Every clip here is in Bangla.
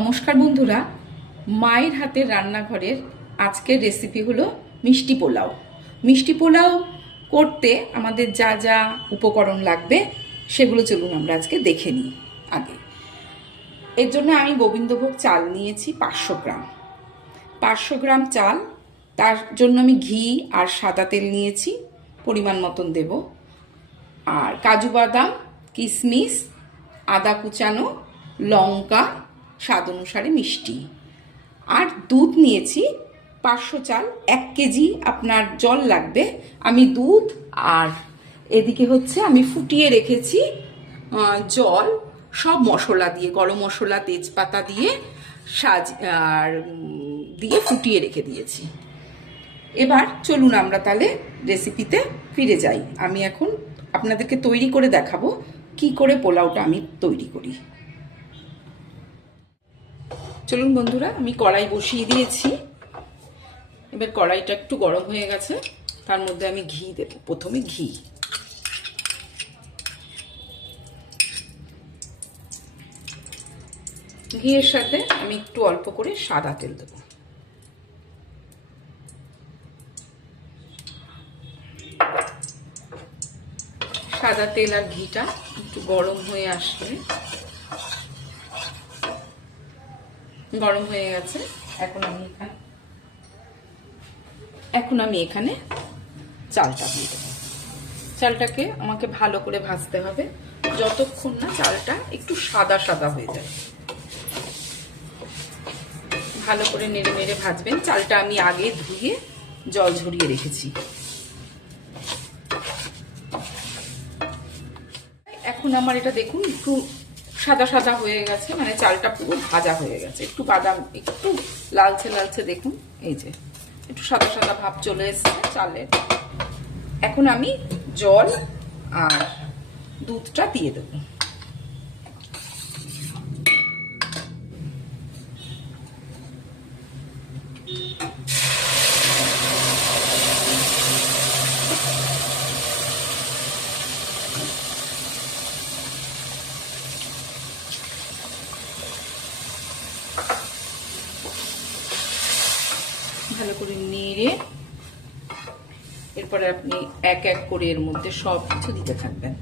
নমস্কার বন্ধুরা, মায়ের হাতের রান্নাঘরের আজকের রেসিপি হলো মিষ্টি পোলাও। মিষ্টি পোলাও করতে আমাদের যা যা উপকরণ লাগবে সেগুলো চলুন আমরা আজকে দেখে নিই। আগে এর জন্য আমি গোবিন্দভোগ চাল নিয়েছি 500 গ্রাম চাল। তার জন্য আমি ঘি আর সাদা তেল নিয়েছি, পরিমাণ মতন দেব। আর কাজু বাদাম, কিশমিশ, আদা কুচানো, লঙ্কা, স্বাদ অনুসারে মিষ্টি, আর দুধ নিয়েছি 500 চাল, 1 কেজি আপনার জল লাগবে। আমি দুধ আর এদিকে হচ্ছে আমি ফুটিয়ে রেখেছি জল, সব মশলা দিয়ে, গরম মশলা, তেজপাতা দিয়ে দিয়ে ফুটিয়ে রেখে দিয়েছি। এবার চলুন আমরা তাহলে রেসিপিতে ফিরে যাই। আমি এখন আপনাদেরকে তৈরি করে দেখাবো কি করে পোলাওটা আমি তৈরি করি। চলুন বন্ধুরা, আমি কড়াই বসিয়ে দিয়েছি। এবার কড়াইটা একটু গরম হয়ে গেছে, তার মধ্যে আমি ঘি দেব। প্রথমে ঘিয়ের সাথে আমি একটু অল্প করে সাদা তেল দেব। সাদা তেল আর ঘিটা একটু গরম হয়ে আসলে, গরম হয়ে গেছে। এখন আমি এখানে চালটা দিয়ে দেবো। চালটাকে আমাকে ভালো করে ভাজতে হবে, যতক্ষণ না চালটা একটু সাদা সাদা হয়ে যায়। ভালো করে নেড়ে নেড়ে ভাজবেন। চালটা আমি আগে ধুয়ে জল ঝরিয়ে রেখেছি। এখন আমার এটা দেখুন একটু সাদা সাদা হয়ে গেছে, মানে চালটা পুরো ভাজা হয়ে গেছে। একটু বাদাম, একটু লালচে লালচে, দেখুন এই যে একটু সাদা সাদা ভাব চলে এসছে চালের। এখন আমি জল আর দুধটা দিয়ে দেব। ভালো করে নেড়ে এরপরে আপনি এক এক করে এর মধ্যে সব কিছু দিতে থাকবেন।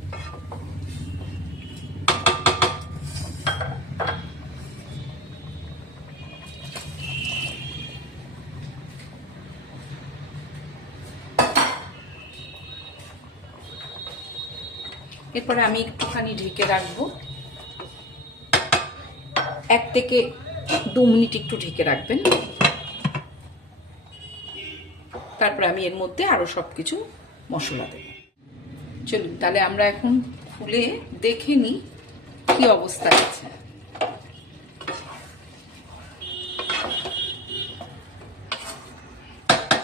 এরপরে আমি একটুখানি ঢেকে রাখবো, 1 থেকে 2 মিনিট একটু ঢেকে রাখবেন। তারপরে আমি এর মধ্যে আরো সবকিছু মশলা দেব। চলুন তাহলে আমরা এখন খুলে দেখে নিই কি অবস্থা আছে।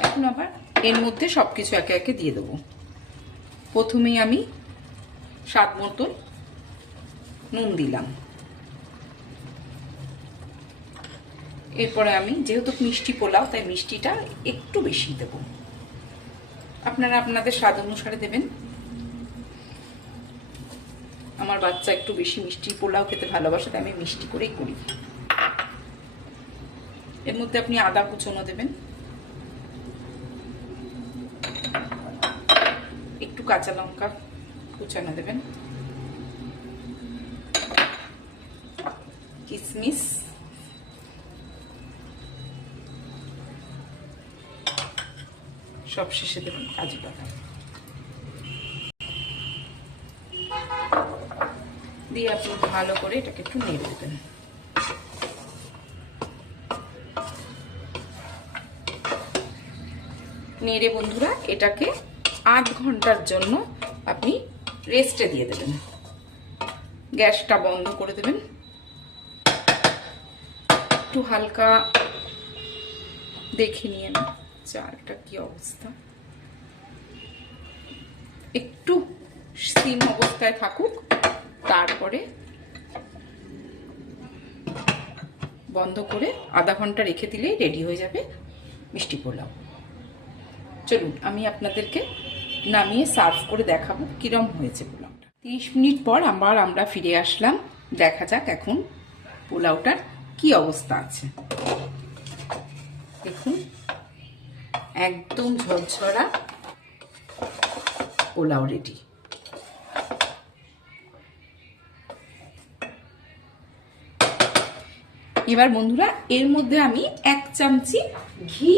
এখন আবার এর মধ্যে সবকিছু একে একে দিয়ে দেবো। প্রথমেই আমি স্বাদ মতন নুন দিলাম। এরপরে আমি, যেহেতু মিষ্টি পোলাও, তাই মিষ্টিটা একটু বেশি দেব। আপনারা আপনাদের স্বাদ অনুসারে দেবেন। আমার বাচ্চা একটু বেশি মিষ্টি পোলাও খেতে ভালোবাসে, তাই আমি মিষ্টি করেই করি। এর মধ্যে আপনি আদা কুচনো দেবেন, একটু কাঁচা লঙ্কা কুচানো দেবেন, কিশমিশ, সব শেষে দেবেন কাজু বাদাম দিয়ে আপনি ভালো করে এটাকে একটু নেড়ে দেবেন। নেড়ে বন্ধুরা এটাকে 8 ঘন্টার জন্য আপনি রেস্টে দিয়ে দেবেন। গ্যাসটা বন্ধ করে দেবেন। একটু হালকা দেখে নিয়ে না চালটা কি অবস্থা, একটু স্টিম অবস্থায় থাকুক, তারপরে বন্ধ করে আধা ঘন্টা রেখে দিলেই রেডি হয়ে যাবে মিষ্টি পোলাও। চলুন আমি আপনাদেরকে নামিয়ে সার্ভ করে দেখাবো কিরম হয়েছে পোলাওটা। 30 মিনিট পর আবার আমরা ফিরে আসলাম। দেখা যাক এখন পোলাওটার কি অবস্থা আছে দেখুন, একদম ঝরঝরা পোলাও রেডি। এবার বন্ধুরা এর মধ্যে আমি 1 চামচি ঘি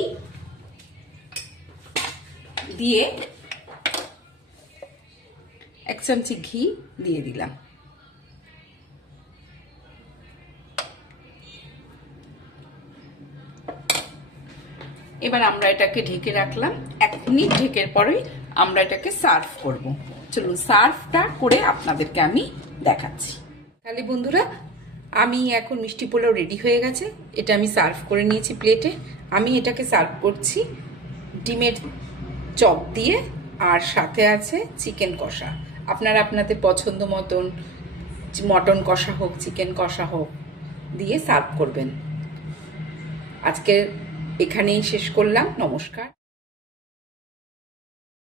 দিয়ে 1 চামচি ঘি দিয়ে দিলাম। এবার আমরা এটাকে ঢেকে রাখলাম। 1 মিনিট ঢেকের পরেই আমরা এটাকে সার্ভ করব। চলুন সার্ভটা করে আপনাদেরকে আমি দেখাচ্ছি। তাহলে বন্ধুরা আমি এখন মিষ্টি পোলাও রেডি হয়ে গেছে। এটা আমি সার্ভ করে নিয়েছি প্লেটে। আমি এটাকে সার্ভ করছি ডিমের চপ দিয়ে, আর সাথে আছে চিকেন কষা। আপনারা আপনাদের পছন্দ মতন মটন কষা হোক, চিকেন কষা হোক দিয়ে সার্ভ করবেন। আজকে এখানেই শেষ করলাম। নমস্কার।